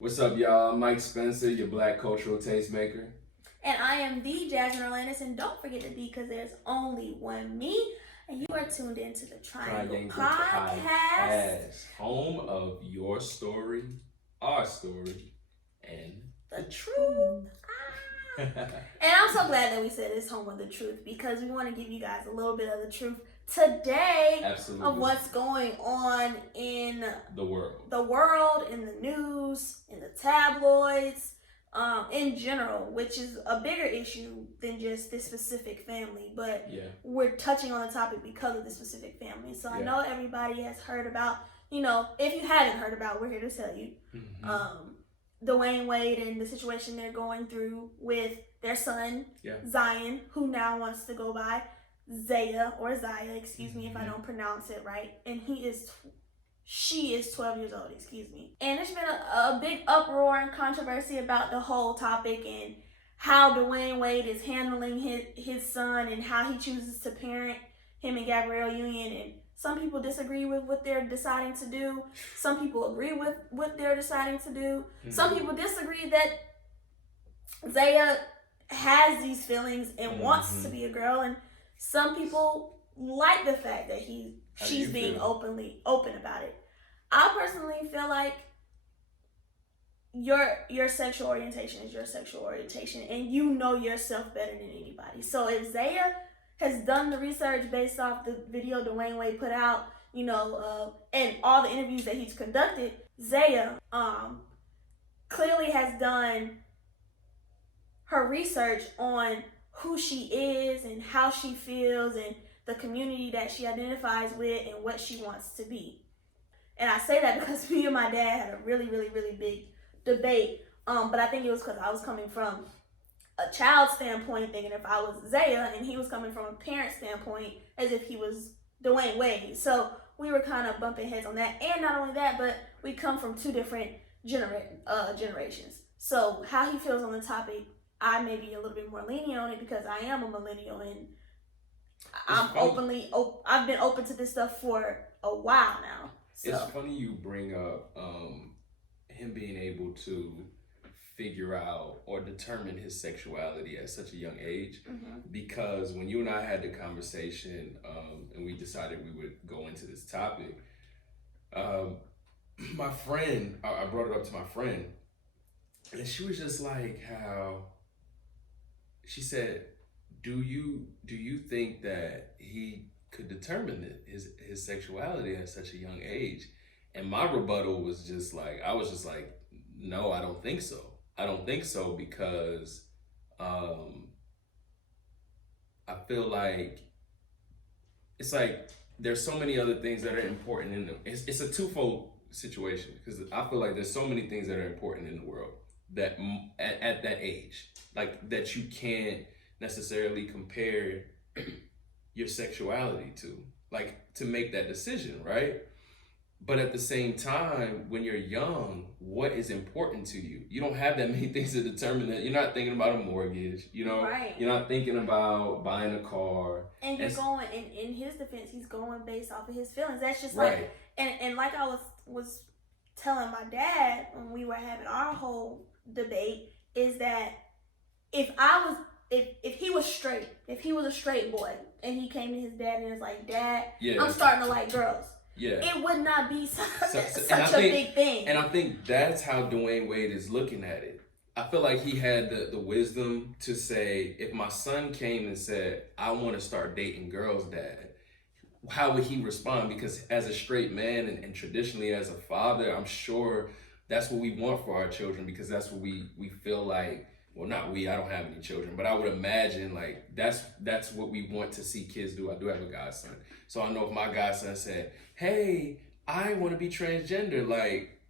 What's up, y'all? I'm Mikesspencer, your black cultural tastemaker. And I am the Jasmine Orlandis, and don't forget the D because there's only one me, and you are tuned into the Triangle Podcast, home of your story, our story, and the truth. And I'm so glad that we said it's home of the truth because we want to give you guys a little bit of the truth today. Absolutely. Of what's going on in the world, in the news, in the tabloids, in general, which is a bigger issue than just this specific family. But we're touching on the topic because of this specific family. So I know everybody has heard about, if you haven't heard about, we're here to tell you. Dwayne Wade and the situation they're going through with their son, Zion, who now wants to go by Zaya, excuse me if I don't pronounce it right. And she is 12 years old, excuse me. And there's been a big uproar and controversy about the whole topic and how Dwayne Wade is handling his son and how he chooses to parent him and Gabrielle Union. And some people disagree with what they're deciding to do. Some people agree with what they're deciding to do. Some people disagree that Zaya has these feelings and wants to be a girl. And some people like the fact that she's being open about it. I personally feel like your sexual orientation is your sexual orientation, and you know yourself better than anybody. So if Zaya has done the research based off the video Dwayne Wade put out, and all the interviews that he's conducted, Zaya clearly has done her research on who she is and how she feels and the community that she identifies with and what she wants to be. And I say that because me and my dad had a really, really, really big debate. But I think it was because I was coming from a child standpoint, thinking if I was Zaya, and he was coming from a parent standpoint as if he was Dwayne Wade. So we were kind of bumping heads on that. And not only that, but we come from two different generations. So how he feels on the topic, I may be a little bit more lenient on it because I am a millennial and I've been open to this stuff for a while now. So. It's funny you bring up him being able to figure out or determine his sexuality at such a young age, because when you and I had the conversation and we decided we would go into this topic, my friend, I brought it up to my friend, and she was just like, how she said, do you think that he could determine his sexuality at such a young age? And my rebuttal was just like, I was just like, no, I don't think so. I don't think so because I feel like it's like there's so many other things that are important in them. It's a twofold situation because I feel like there's so many things that are important in the world that at that age, like that you can't necessarily compare your sexuality to, like, to make that decision, right? But at the same time, when you're young, what is important to you? You don't have that many things to determine that. You're not thinking about a mortgage, Right. You're not thinking about buying a car. And you're going, in his defense, he's going based off of his feelings. That's just right. Like, and like I was telling my dad when we were having our whole debate, is that if he was straight, if he was a straight boy, and he came to his dad and was like, Dad, I'm starting to like girls. It would not be such a big thing. And I think that's how Dwayne Wade is looking at it. I feel like he had the wisdom to say, if my son came and said, I want to start dating girls, Dad, how would he respond? Because as a straight man and traditionally as a father, I'm sure that's what we want for our children, because that's what we feel like. Well, not we, I don't have any children, but I would imagine like that's what we want to see kids do. I do have a godson. So I know if my godson said, hey, I want to be transgender, like,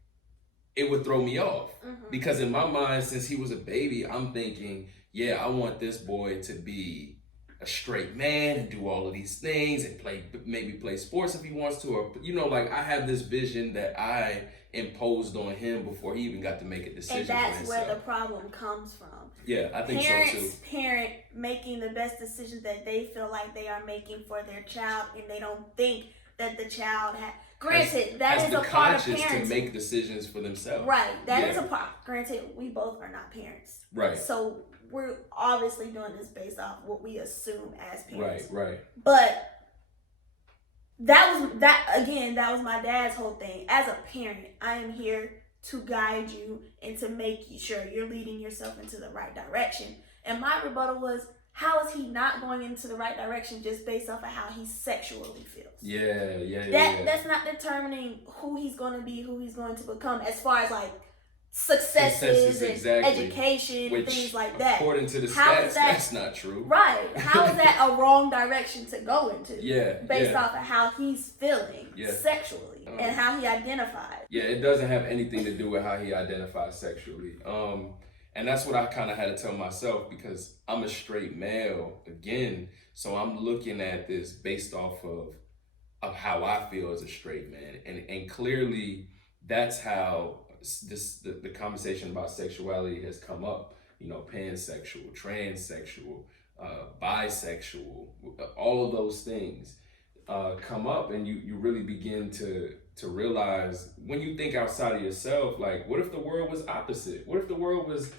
it would throw me off. Because in my mind, since he was a baby, I'm thinking, I want this boy to be a straight man and do all of these things and maybe play sports if he wants to, or, like, I have this vision that I imposed on him before he even got to make a decision. And that's where the problem comes from. Yeah, I think Parents parent making the best decisions that they feel like they are making for their child, and they don't think that the child Granted, that is a part of parenting. To make decisions for themselves. Right. That is a part. Granted, we both are not parents. Right. So we're obviously doing this based off what we assume as parents. Right. But that was my dad's whole thing. As a parent, I am here to guide you and to make sure you're leading yourself into the right direction. And my rebuttal was, how is he not going into the right direction just based off of how he sexually feels? That's not determining who he's going to be, who he's going to become, as far as like successes and education and things like that. According to the stats, that's not true. Right. How is that a wrong direction to go into? Based off of how he's feeling sexually and how he identifies. Yeah, it doesn't have anything to do with how he identifies sexually. And that's what I kind of had to tell myself, because I'm a straight male again. So I'm looking at this based off of how I feel as a straight man. And clearly that's how the conversation about sexuality has come up. You know, pansexual, transsexual, bisexual, all of those things come up, and you really begin to realize, when you think outside of yourself, like, what if the world was opposite? What if the world was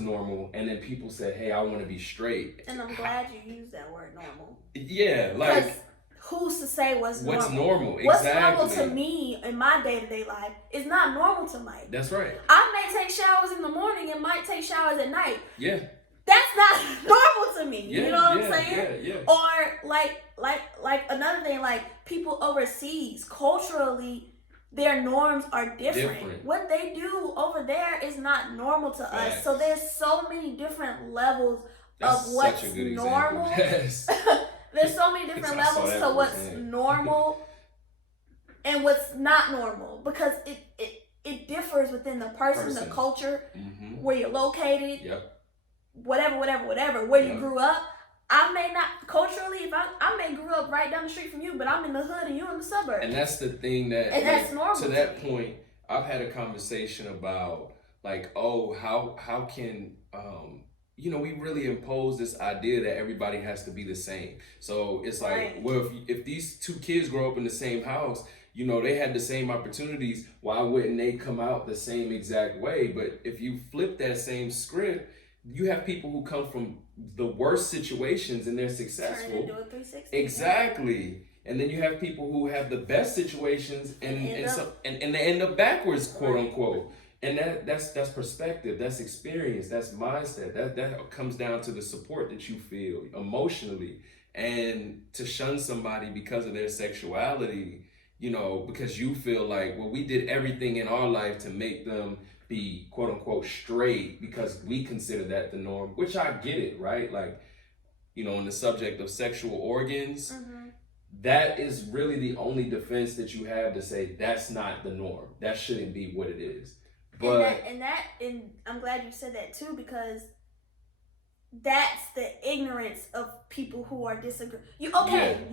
normal, and then people said, hey, I want to be straight? And I'm glad you used that word, normal. Yeah, like, who's to say what's normal? What's normal? What's normal to me in my day-to-day life is not normal to Mike. That's right. I may take showers in the morning and Mike take showers at night. Yeah. That's not normal to me. You know what I'm saying? Yeah. Or like another thing, like people overseas, culturally, their norms are different. What they do over there is not normal to us. So there's so many different levels of what's normal. Yes. There's so many different levels to what's normal and what's not normal, because it differs within the person. The culture, where you're located, whatever, where you grew up. I may not, culturally, if I may grew up right down the street from you, but I'm in the hood and you're in the suburbs. And that's the thing that's normal. To that point, I've had a conversation about, like, oh, how can we really impose this idea that everybody has to be the same. So it's like, well, if these two kids grow up in the same house, they had the same opportunities, why wouldn't they come out the same exact way? But if you flip that same script, you have people who come from the worst situations and they're successful. Turn into a 360. Exactly. And then you have people who have the best situations and they end up backwards, quote unquote. And that's perspective, that's experience, that's mindset. That comes down to the support that you feel emotionally. And to shun somebody because of their sexuality, because you feel like, well, we did everything in our life to make them be quote unquote straight because we consider that the norm, which I get it, right? Like, in the subject of sexual organs, that is really the only defense that you have to say that's not the norm. That shouldn't be what it is. But and I'm glad you said that too, because that's the ignorance of people who are disagreeing. You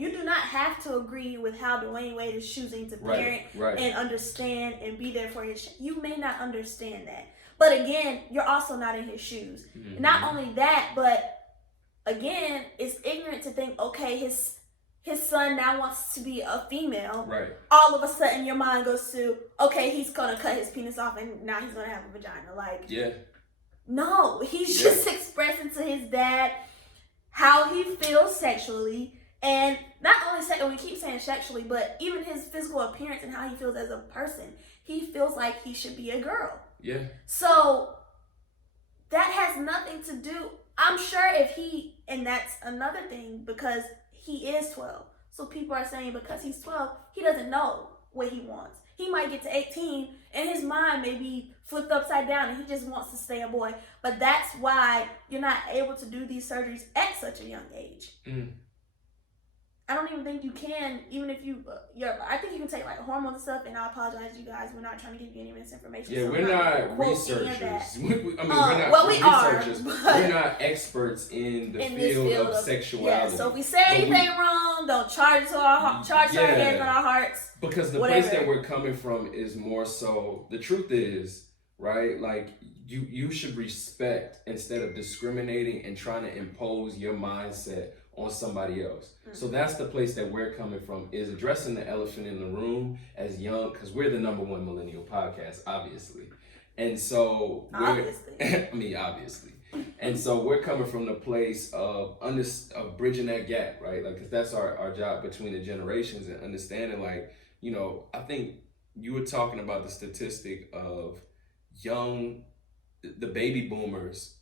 do not have to agree with how Dwayne Wade is choosing to parent and understand and be there for his. You may not understand that, but again, you're also not in his shoes. Not only that, but again, it's ignorant to think, okay, his son now wants to be a female. Right. All of a sudden, your mind goes to, okay, he's gonna cut his penis off and now he's gonna have a vagina. Like, no, he's just expressing to his dad how he feels sexually, and not only we keep saying sexually, but even his physical appearance and how he feels as a person. He feels like he should be a girl. Yeah. So that has nothing to do. I'm sure and that's another thing, because he is 12. So people are saying because he's 12, he doesn't know what he wants. He might get to 18 and his mind may be flipped upside down and he just wants to stay a boy. But that's why you're not able to do these surgeries at such a young age. I don't even think you can, even if I think you can take like hormones and stuff, and I apologize, you guys, we're not trying to give you any misinformation. Yeah, so we're not researchers. We're not researchers. We're not experts in the field of sexuality. Yeah, so if we say anything wrong, don't charge it to our heads and our hearts. Because the place that we're coming from is more so, the truth is, right, like you should respect instead of discriminating and trying to impose your mindset on somebody else. So that's the place that we're coming from, is addressing the elephant in the room as young, because we're the #1 millennial podcast, obviously. And so obviously. And so we're coming from the place of bridging that gap, right? Like, cause that's our job between the generations, and understanding, like, you know, I think you were talking about the statistic of the baby boomers,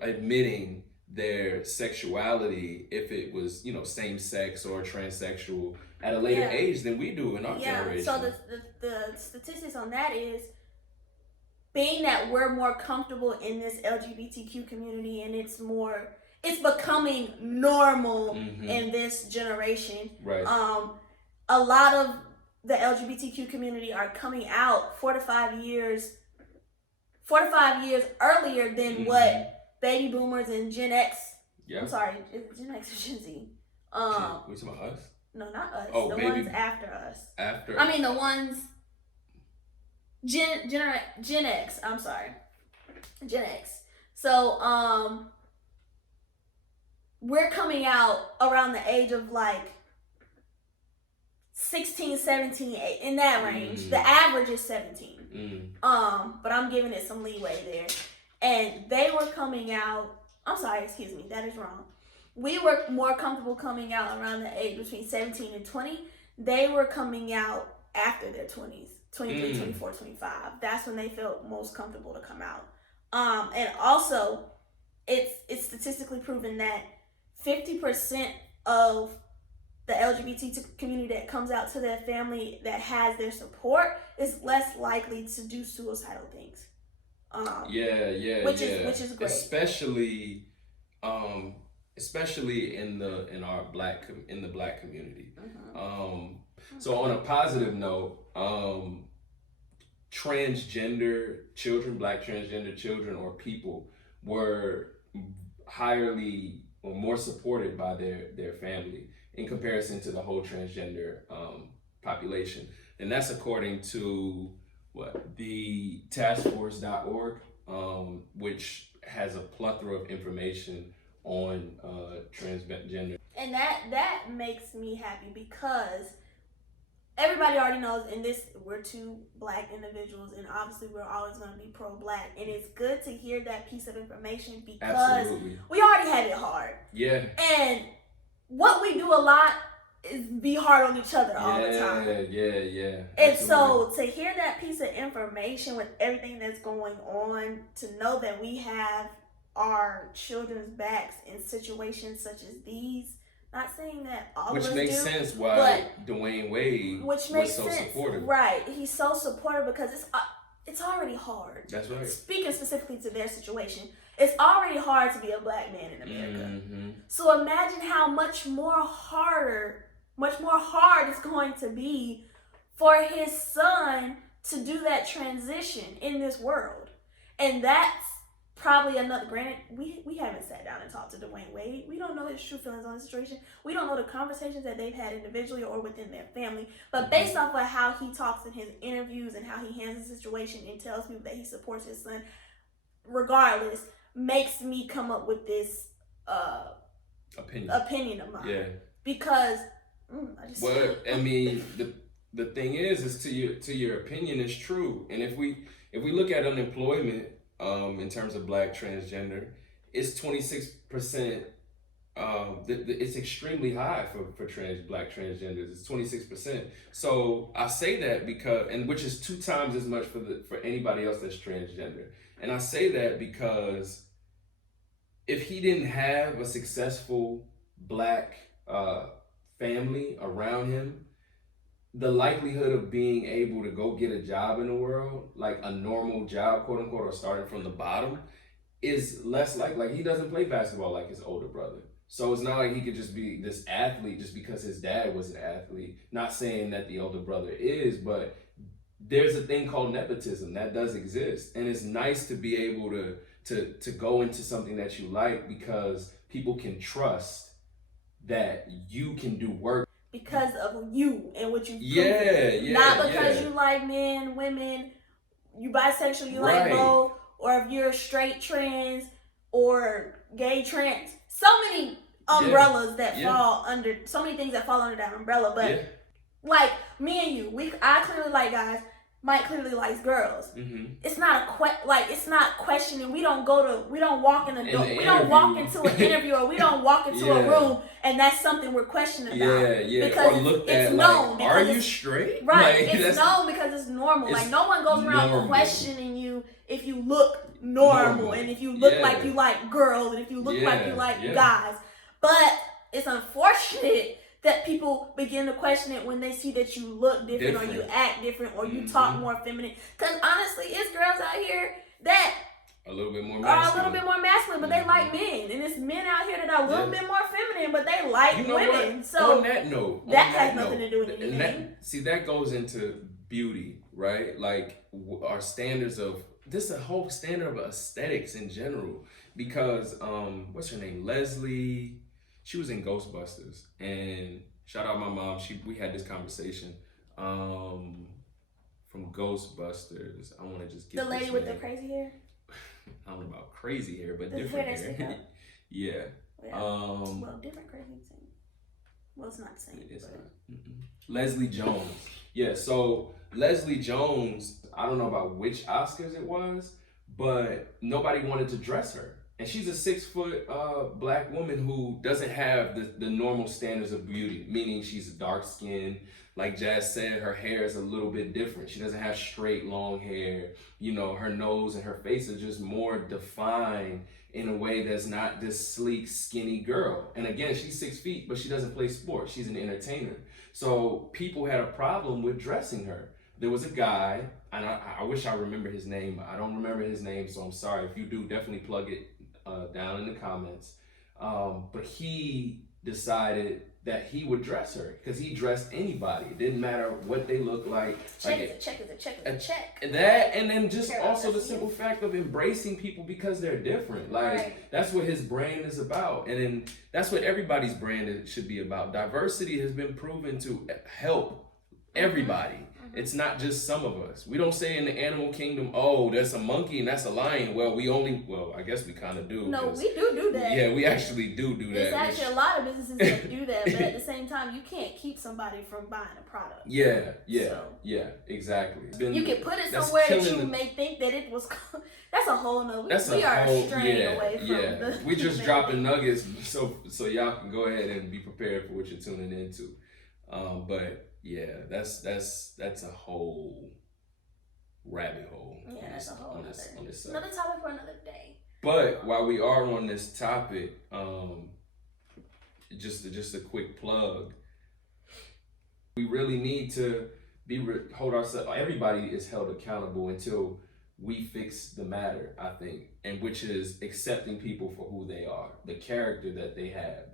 admitting their sexuality, if it was, you know, same sex or transsexual, at a later age than we do in our generation. So the statistics on that is, being that we're more comfortable in this LGBTQ community, and it's becoming normal in this generation. Right. A lot of the LGBTQ community are coming out 4 to 5 years earlier than what baby boomers and Gen X. Yeah. I'm sorry, is it Gen X or Gen Z? We talking about us? No, not us. Oh, the ones after us. I mean, the ones Gen X. I'm sorry, Gen X. So we're coming out around the age of like 16, 17, 8, in that range. The average is 17. But I'm giving it some leeway there. And they were coming out, I'm sorry, excuse me, that is wrong. We were more comfortable coming out around the age between 17 and 20. They were coming out after their 20s, 23, 24, 25. That's when they felt most comfortable to come out. And also, it's statistically proven that 50% of the LGBT community that comes out to their family that has their support is less likely to do suicidal things. Which is great. Especially in the black community. So on a positive note, transgender children, black transgender children or people, were highly or more supported by their family in comparison to the whole transgender population. And that's according to the taskforce.org, which has a plethora of information on transgender. And that makes me happy, because everybody already knows in this, we're two black individuals, and obviously we're always going to be pro-black, and it's good to hear that piece of information, because we already have it hard. Yeah. And what we do a lot is be hard on each other all the time. Yeah. And so to hear that piece of information with everything that's going on, to know that we have our children's backs in situations such as these, not saying that all of us do. Which makes sense why Dwayne Wade was so supportive. Right. He's so supportive because it's already hard. That's right. Speaking specifically to their situation, it's already hard to be a black man in America. So imagine how much more hard it's going to be for his son to do that transition in this world. And that's probably another, granted, we haven't sat down and talked to Dwayne Wade. We don't know his true feelings on the situation. We don't know the conversations that they've had individually or within their family. But based off of how he talks in his interviews and how he handles the situation and tells people that he supports his son, regardless, makes me come up with this opinion of mine. Yeah. Because I mean, the thing is to your opinion is true. And if we look at unemployment in terms of black transgender, it's 26%. It's extremely high for black transgenders. It's 26%. So I say that because, and which is 2 times as much for anybody else that's transgender. And I say that because if he didn't have a successful black family around him, the likelihood of being able to go get a job in the world, like a normal job, quote unquote, or starting from the bottom, is less likely. Like, he doesn't play basketball like his older brother. So it's not like he could just be this athlete just because his dad was an athlete. Not saying that the older brother is, but there's a thing called nepotism that does exist. And it's nice to be able to go into something that you like, because people can trust that you can do work because of you and what you not because you like men, women, you bisexual, you like both, or if you're straight, trans, or gay, trans, so many umbrellas that fall under, so many things that fall under that umbrella. But like me and you, I clearly like guys. Mike clearly likes girls. Mm-hmm. It's not it's not questioning. We don't walk in the door. We don't walk into an interview, or we don't walk into a room, and that's something we're questioning about. Because it's known. Like, are you straight? Right. Like, it's known because it's normal. Like, no one goes around questioning you if you look normal, and if you look like you like girls, and if you look like you like guys. But it's unfortunate that people begin to question it when they see that you look different. Or you act different, or you talk more feminine. Because honestly, it's girls out here that are a little bit more masculine, but they like men. And it's men out here that are a little bit more feminine, but they like women. What? So on that note, has nothing to do with anything. That goes into beauty, right? Like our standards of this, a whole standard of aesthetics in general. Because what's her name? Leslie. She was in Ghostbusters, and shout out my mom. We had this conversation from Ghostbusters. I want to just get the lady with the crazy hair. I don't know about crazy hair, but the different hair. Yeah. Well, different crazy thing. Well, it's not the same. It's not. Leslie Jones. Yeah. So Leslie Jones. I don't know about which Oscars it was, but nobody wanted to dress her. And she's a 6 foot black woman who doesn't have the normal standards of beauty, meaning she's dark skinned. Like Jazz said, her hair is a little bit different. She doesn't have straight, long hair. You know, her nose and her face are just more defined in a way that's not this sleek, skinny girl. And again, she's 6 feet, but she doesn't play sports. She's an entertainer. So people had a problem with dressing her. There was a guy, and I wish I remember his name. I don't remember his name, so I'm sorry. If you do, definitely plug it down in the comments. But he decided that he would dress her because he dressed anybody. It didn't matter what they look like. Check is a check. That, and then just also the simple fact of embracing people because they're different. Like, that's what his brand is about. And then that's what everybody's brand should be about. Diversity has been proven to help everybody. It's not just some of us. We don't say in the animal kingdom, oh, there's a monkey and that's a lion. Well, I guess we kind of do. No, we do that. Yeah, we actually do that. There's actually a lot of businesses that do that, but at the same time, you can't keep somebody from buying a product. Yeah, exactly. You can put it somewhere that you may think that it was. That's a whole nother. We are straying away from the. We just dropping nuggets so y'all can go ahead and be prepared for what you're tuning into. But yeah, that's a whole rabbit hole. Yeah, that's a whole another topic for another day. But while we are on this topic, just a quick plug. We really need to hold ourselves. Everybody is held accountable until we fix the matter, I think, and which is accepting people for who they are, the character that they have,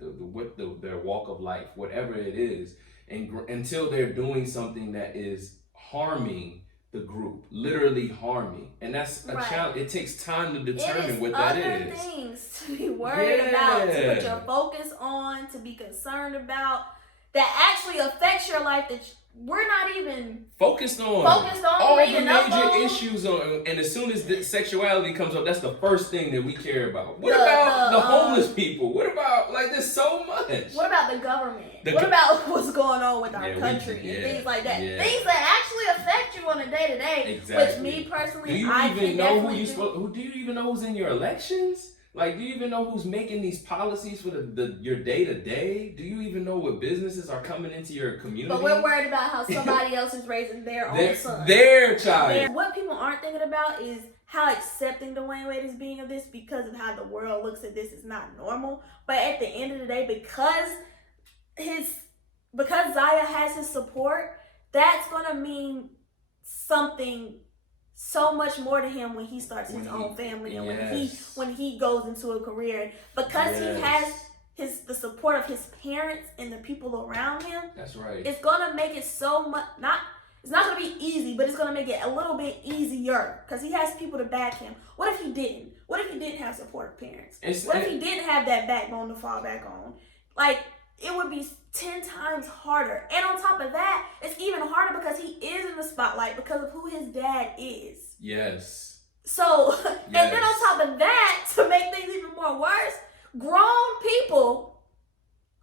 their walk of life, whatever it is. And until they're doing something that is harming the group, literally harming, and that's a challenge. It takes time to determine what that is. Other things to be worried about, to put your focus on, to be concerned about, that actually affects your life that we're not even focused on all the major issues and as soon as the sexuality comes up, that's the first thing that we care about. What about the homeless people? What about, like, there's so much. What about the government? What about what's going on with our country and things like that? Things that actually affect you on a day to day. Which me personally, do you even know who's in your elections? Like, do you even know who's making these policies for your day to day? Do you even know what businesses are coming into your community? But we're worried about how somebody else is raising their own son. Their child. What people aren't thinking about is how accepting Dwayne Wade is being of this because of how the world looks at this is not normal. But at the end of the day, because Zaya has his support, that's gonna mean something so much more to him when he starts his own family and when he goes into a career, because he has the support of his parents and the people around him. That's right. It's gonna make it so much it's not gonna be easy, but it's gonna make it a little bit easier because he has people to back him. What if he didn't? What if he didn't have supportive parents? What if he didn't have that backbone to fall back on? Like, it would be 10 times harder. And on top of that, it's even harder because he is in the spotlight because of who his dad is. Yes. So, and then on top of that, to make things even more worse, grown people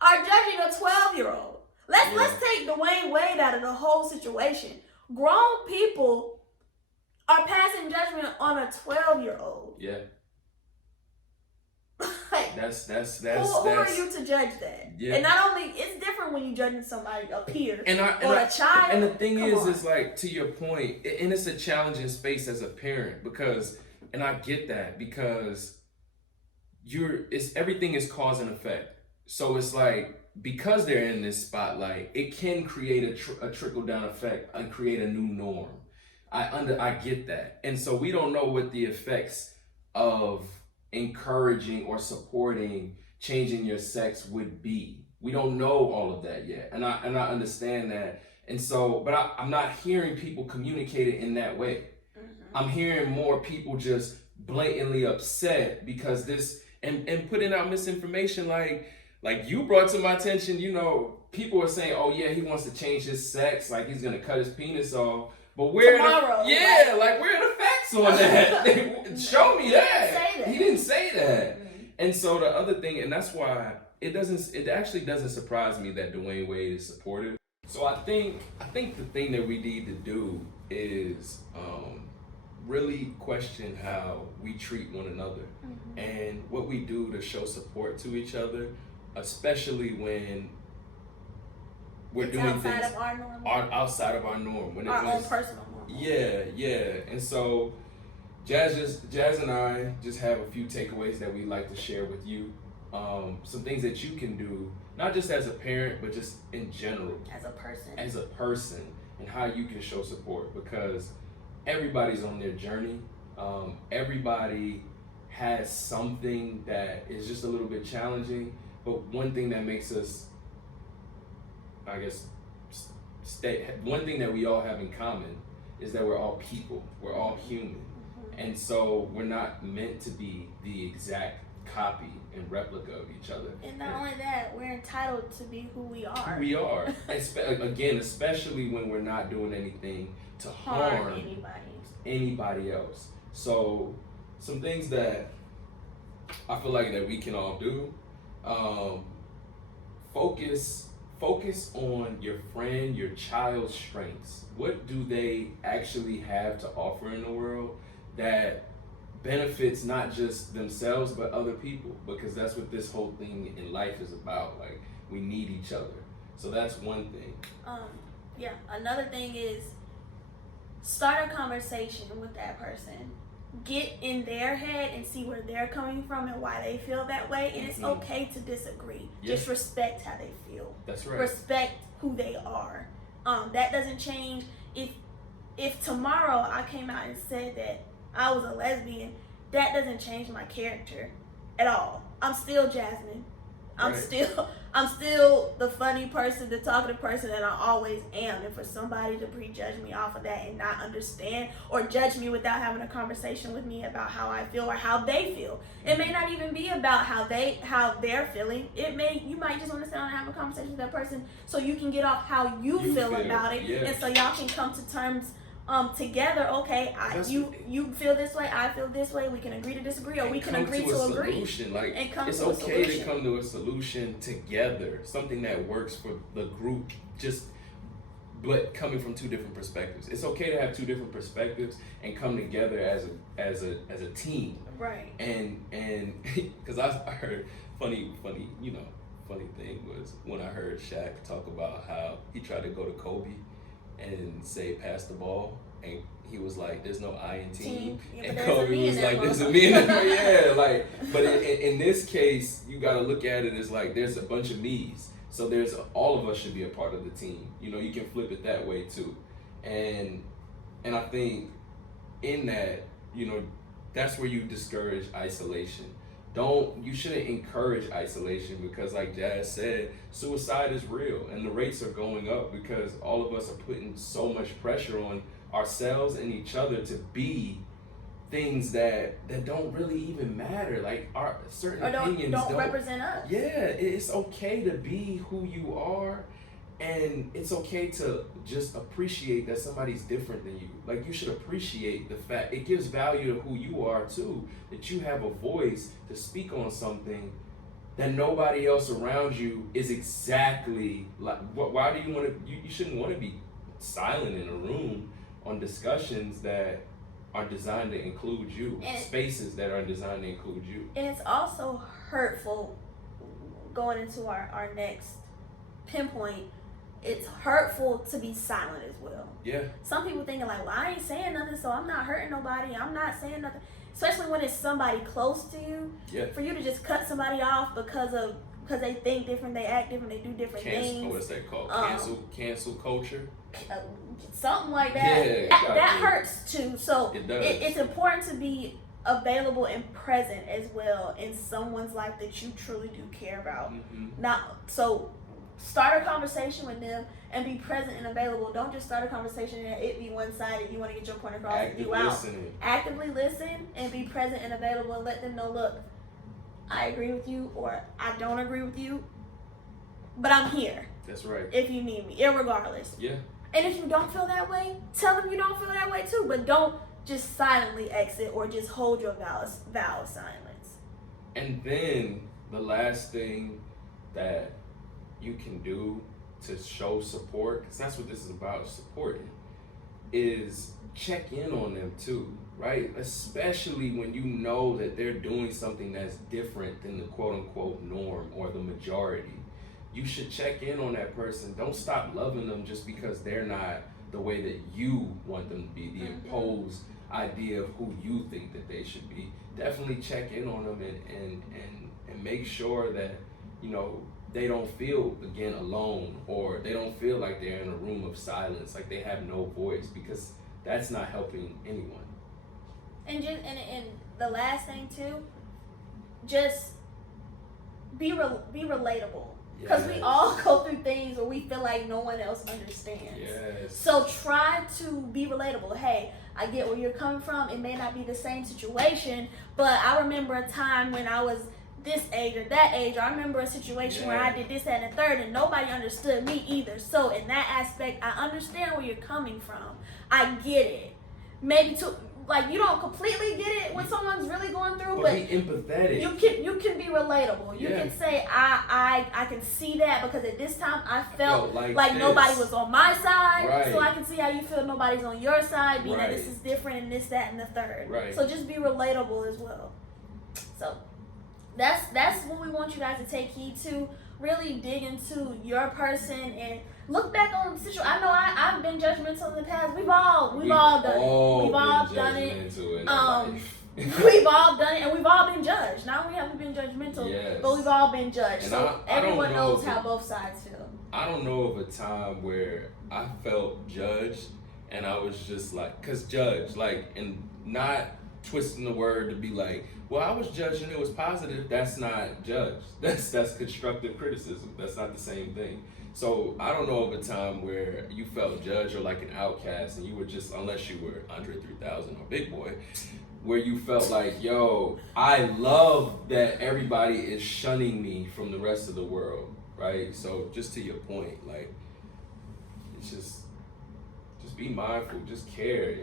are judging a 12-year-old. Let's take Dwayne Wade out of the whole situation. Grown people are passing judgment on a 12-year-old. Yeah. Like, that's who are you to judge that? Yeah. And not only, it's different when you're judging somebody, a peer, or a child. And the thing is like, to your point, and it's a challenging space as a parent because, and I get that because everything is cause and effect. So it's like, because they're in this spotlight, it can create a trickle down effect and create a new norm. I get that. And so we don't know what the effects of encouraging or supporting changing your sex would be. We don't know all of that yet. And I understand that. And so, but I'm not hearing people communicate it in that way. Mm-hmm. I'm hearing more people just blatantly upset because this, and putting out misinformation like you brought to my attention, you know, people are saying, oh yeah, he wants to change his sex, like he's gonna cut his penis off. But where tomorrow, where are the facts on that? Show me that. He didn't say that. Mm-hmm. And so the other thing, and that's why it actually doesn't surprise me that Dwayne Wade is supportive. So I think the thing that we need to do is really question how we treat one another, mm-hmm. and what we do to show support to each other, especially when we're doing outside things of our norm. Outside of our norm. When our own personal norm. Yeah. And so Jazz and I just have a few takeaways that we'd like to share with you. Some things that you can do, not just as a parent, but just in general. As a person, and how you can show support, because everybody's on their journey. Everybody has something that is just a little bit challenging, but one thing that makes us, I guess, one thing that we all have in common is that we're all people. We're all human. Mm-hmm. And so we're not meant to be the exact copy and replica of each other. And not only that, we're entitled to be who we are. We are. Again, especially when we're not doing anything to harm anybody else. So some things that I feel like that we can all do. Focus on your friend, your child's strengths. What do they actually have to offer in the world that benefits not just themselves but other people? Because that's what this whole thing in life is about. Like, we need each other. So that's one thing. Another thing is start a conversation with that person. Get in their head and see where they're coming from and why they feel that way. And it's okay to disagree. Yeah. Just respect how they feel. That's right. Respect who they are. That doesn't change. If tomorrow I came out and said that I was a lesbian, that doesn't change my character at all. I'm still Jasmine. I'm still the funny person, the talkative person that I always am. And for somebody to prejudge me off of that and not understand, or judge me without having a conversation with me about how I feel or how they feel. It may not even be about how they're feeling. You might just want to sit down and have a conversation with that person so you can get off how you feel about it. Yeah. And so y'all can come to terms together. Okay, you feel this way, I feel this way, we can agree to disagree, or we can agree to agree. Like, it's okay to come to a solution together, something that works for the group, but coming from two different perspectives. It's okay to have two different perspectives and come together as a team. Right. And because I heard funny thing was when I heard Shaq talk about how he tried to go to Kobe and say pass the ball, and he was like, there's no I in team. And Kobe was like, there's a me in there. Yeah, like, but in this case, you got to look at it as like there's a bunch of me's, so all of us should be a part of the team. You can flip it that way too. And I think in that, that's where you discourage isolation. You shouldn't encourage isolation, because like Jazz said, suicide is real and the rates are going up because all of us are putting so much pressure on ourselves and each other to be things that don't really even matter. Like our certain opinions don't represent us. Yeah, it's okay to be who you are And it's okay to just appreciate that somebody's different than you. Like, you should appreciate the fact, it gives value to who you are too, that you have a voice to speak on something that nobody else around you is exactly like. Why do you want to, you shouldn't want to be silent in a room on discussions that are designed to include you, and spaces that are designed to include you. And it's also hurtful, going into our next pinpoint, it's hurtful to be silent as well. Yeah. Some people thinking like, well, I ain't saying nothing, so I'm not hurting nobody. I'm not saying nothing. Especially when it's somebody close to you. Yeah. For you to just cut somebody off because they think different, they act different, they do different things. What's that called? Cancel culture? Something like that. Yeah, that hurts too. So it's important to be available and present as well in someone's life that you truly do care about. So start a conversation with them and be present and available. Don't just start a conversation and it be one-sided. You want to get your point across and you out. Actively listen and be present and available and let them know, look, I agree with you or I don't agree with you, but I'm here. That's right. If you need me, irregardless. Yeah. And if you don't feel that way, tell them you don't feel that way too, but don't just silently exit or just hold your vow of silence. And then the last thing that you can do to show support, because that's what this is about, supporting, is check in on them too, right? Especially when you know that they're doing something that's different than the quote-unquote norm or the majority. You should check in on that person. Don't stop loving them just because they're not the way that you want them to be, the imposed idea of who you think that they should be. Definitely check in on them and make sure that, you know, they don't feel, again, alone, or they don't feel like they're in a room of silence, like they have no voice, because that's not helping anyone. And the last thing too, just be relatable. Because we all go through things where we feel like no one else understands. Yes. So try to be relatable. Hey, I get where you're coming from. It may not be the same situation, but I remember a time when I was this age or that age. Or I remember a situation where I did this, that, and the third, and nobody understood me either. So in that aspect, I understand where you're coming from. I get it. Maybe like you don't completely get it when someone's really going through, but be empathetic. You can be relatable. You can say I can see that because at this time I felt like nobody was on my side, right. So I can see how you feel nobody's on your side, being that this is different and this, that, and the third. Right. So just be relatable as well. So that's what we want you guys to take heed to. Really dig into your person and look back on the situation. I know I've been judgmental in the past. We've all done it. We've all done it. We've all done it, and we've all been judged. Not only have we been judgmental, but we've all been judged. And so everyone knows how both sides feel. I don't know of a time where I felt judged and I was just like, and not twisting the word to be like, well, I was judged and it was positive. That's not judge. That's constructive criticism. That's not the same thing. So I don't know of a time where you felt judged or like an outcast and you were just, unless you were Andre 3000 or Big Boy, where you felt like, yo, I love that everybody is shunning me from the rest of the world, right? So just to your point, like, it's just be mindful, just care,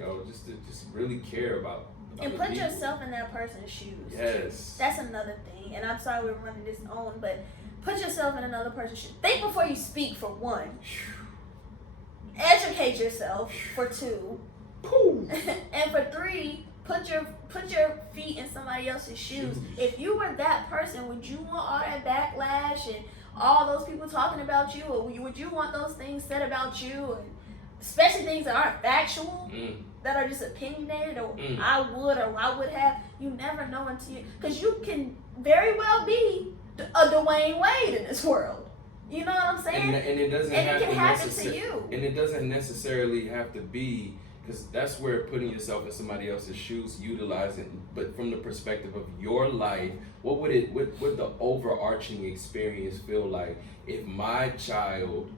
just really care about and put yourself in that person's shoes. Yes. That's another thing. And I'm sorry we're running this on, but put yourself in another person's shoes. Think before you speak, for one. Educate yourself, for two. And for three, put your feet in somebody else's shoes. If you were that person, would you want all that backlash and all those people talking about you, or would you want those things said about you, and especially things that aren't factual, that are just opinionated, or I would have? You never know until because you can very well be a Dwayne Wade in this world. You know what I'm saying? And it doesn't and have it can to happen to you. And it doesn't necessarily have to be, because that's where putting yourself in somebody else's shoes, utilizing, but from the perspective of your life, what would the overarching experience feel like if my child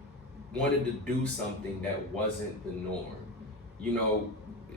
wanted to do something that wasn't the norm?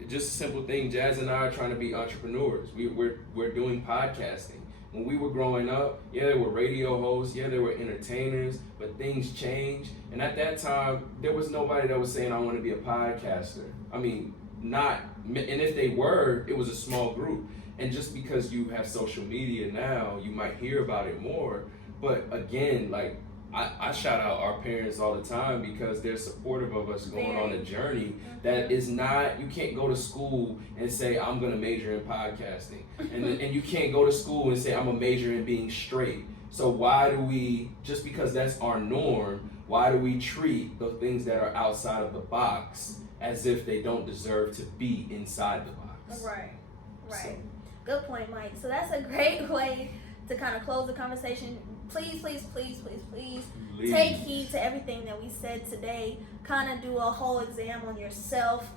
Just a simple thing. Jazz and I are trying to be entrepreneurs. We're doing podcasting. when we were growing up, yeah, there were radio hosts, yeah, there were entertainers, but things changed. And at that time, there was nobody that was saying, I want to be a podcaster. I mean, not, and if they were, it was a small group. And just because you have social media now, you might hear about it more. But again, like, I shout out our parents all the time because they're supportive of us going on a journey that is not, you can't go to school and say, I'm going to major in podcasting. And you can't go to school and say, I'm a major in being straight. So why do we, just because that's our norm, why do we treat the things that are outside of the box as if they don't deserve to be inside the box? Right. So. Good point, Mike. So that's a great way to kind of close the conversation. Please take heed to everything that we said today. Kind of do a whole exam on yourself.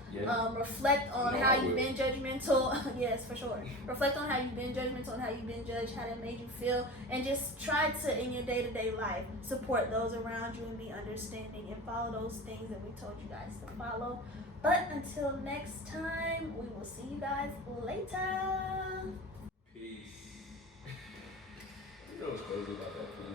Reflect on how you've been judgmental. Yes, for sure. Reflect on how you've been judgmental and how you've been judged, how that made you feel, and just try to, in your day-to-day life, support those around you and be understanding and follow those things that we told you guys to follow. But until next time, we will see you guys later. Peace. You know what's crazy about that?